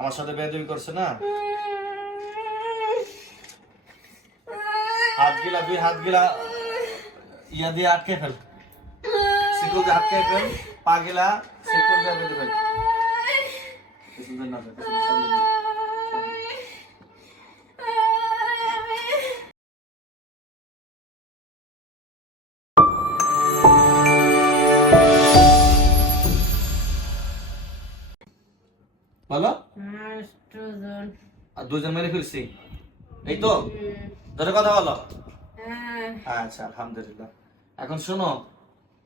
আমার সাথে বেয়াদবি করছে না। দুই হাত গিলা ইয়া দিয়ে আটকে ফেল, শিকল দিয়ে আটকে ফেল, পা গিলা শিকল দিয়ে বেঁধে ফেল। বলো, আর দুজন মেরে ফেলছি, এই তো ধরে কথা বলো। আচ্ছা আলহামদুলিল্লাহ। এখন শোনো,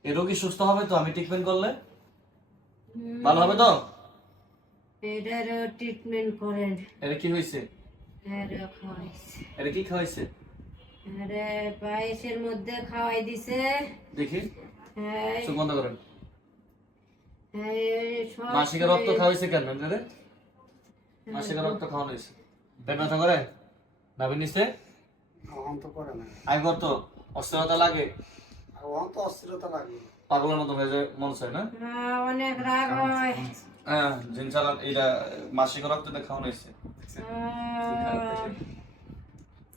এই রোগী সুস্থ হবে তো আমি ট্রিটমেন্ট করলে? ভালো হবে তো? এটারও ট্রিটমেন্ট করেন। এটা কি হয়েছে? এটা কি খাওয়াইছে? আরে পায়েসের মধ্যে খাওয়াই দিছে। দেখি, চোখ বন্ধ করেন। সব মাসিকের রক্ত খাওয়াইছে কেন? মাসিকের রক্ত খাওয়ানো হয়েছে। পেট ব্যথা করে? ভাবি নিছে? এখন তো করে না। আগে করতো? অস্থিরতা লাগে? এখন তো অস্থিরতা লাগে। পাগলের মতো হয়ে যায় মন চায় না? অনেক রাগ হয়। হ্যাঁ, জিন চালান এটা মাসিকের রক্ত খাওয়ানো হয়েছে।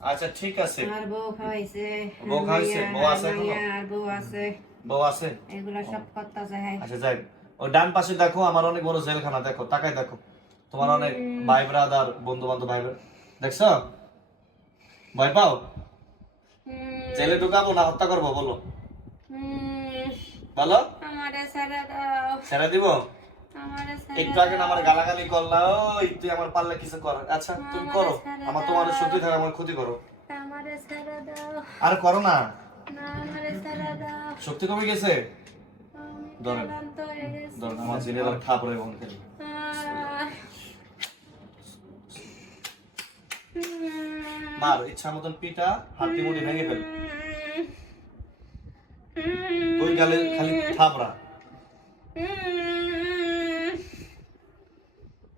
আচ্ছা ঠিক আছে। আর বউ খাওয়াইছে। বউ খাওয়াইছে? বউ আছে এখনো? আর বউ আছে। বউ আছে? এগুলা সব কথা যায়। আচ্ছা যাই, ওই ডান পাশে দেখো, আমার অনেক বড় জেলখানা, দেখো তাকাই দেখো, তোমার অনেক ভাই ব্রাদার বন্ধু বান্ধব ভাই দেখছো? ভয় পাও? জেলে ঢুকাবো না হত্যা করবো বলো? বলো, আমারে ছেড়ে দাও। ছেড়ে দিব? আমারে ছেড়ে একটু আগে না আমার গালাগালি করলা, ওই তুই আমার পারলে কিছু কর। আচ্ছা তুমি করো, আমার তোমার শক্তি থাকে, আমার ক্ষতি করো। আমারে ছেড়ে দাও। আর করো না, না আমারে ছেড়ে দাও। শক্তি কমে গেছে। ধরেন ক্লান্ত হয়ে গেছি। ধরেন, আমার জেলে ধরে থাপড়ে মন খেলে মার, ইচ্ছা মতন পিটা, হাড্ডি মুড়ি ভেঙে ফেল, ওই গালে খালি থাপড়া।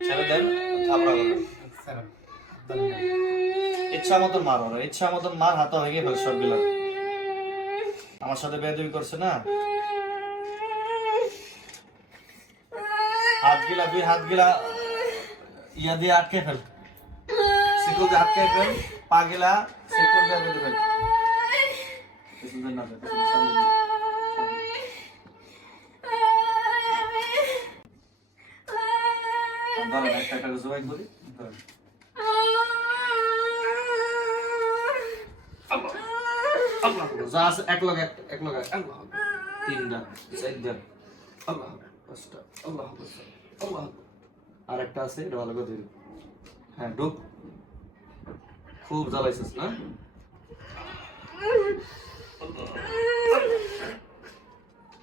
ছেড়ে দেন, থাপড়া করে ইচ্ছা মতন মার, ওরা ইচ্ছা মতন মার, হাত ভেঙে ফেল সবগুলা। আমার সাথে বেয়াদবি করছে না। দুই হাত গিলা ইয়া দিয়ে আটকে ফেল, শিকল দিয়ে আটকে ফেল, পা গিলা শিকল দিয়ে বেঁধে ফেল। ধরেন একটা একটা জবাই করি, ধরেন। যা আছে এক লগে আল্লাহ, তিনটা চারটা আল্লাহ, পাঁচটা আল্লাহ, আল্লাহ, আর একটা আছে এটা ভালো করে ধরি। হ্যাঁ ঢুক, খুব জ্বালাইছিস না?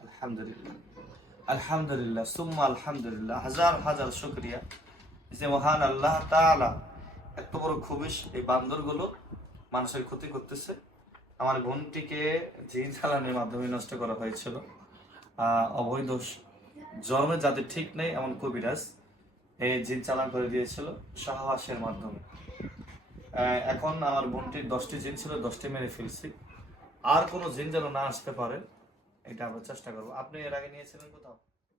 আলহামদুলিল্লাহ আলহামদুলিল্লাহ সুম্মা আলহামদুলিল্লাহ, হাজার হাজার শুকরিয়া যে মহান আল্লাহ তাআলা এত বড় খবিশ এই বান্দরগুলো মানুষের ক্ষতি করতেছে। আমার বোনটিকে জিন চালানের মাধ্যমে নষ্ট করা হয়েছিল। অবৈধ জন্মে যাদের ঠিক নেই এমন কবিরাজ এই জিন চালান করে দিয়েছিল সহবাসের মাধ্যমে। এখন আমার বোনটির 10টি জিন ছিল, 10টি মেরে ফেলছি। আর কোনো জিন যেন না আসতে পারে এটা আমরা চেষ্টা করবো। আপনি এর আগে নিয়েছিলেন কোথাও?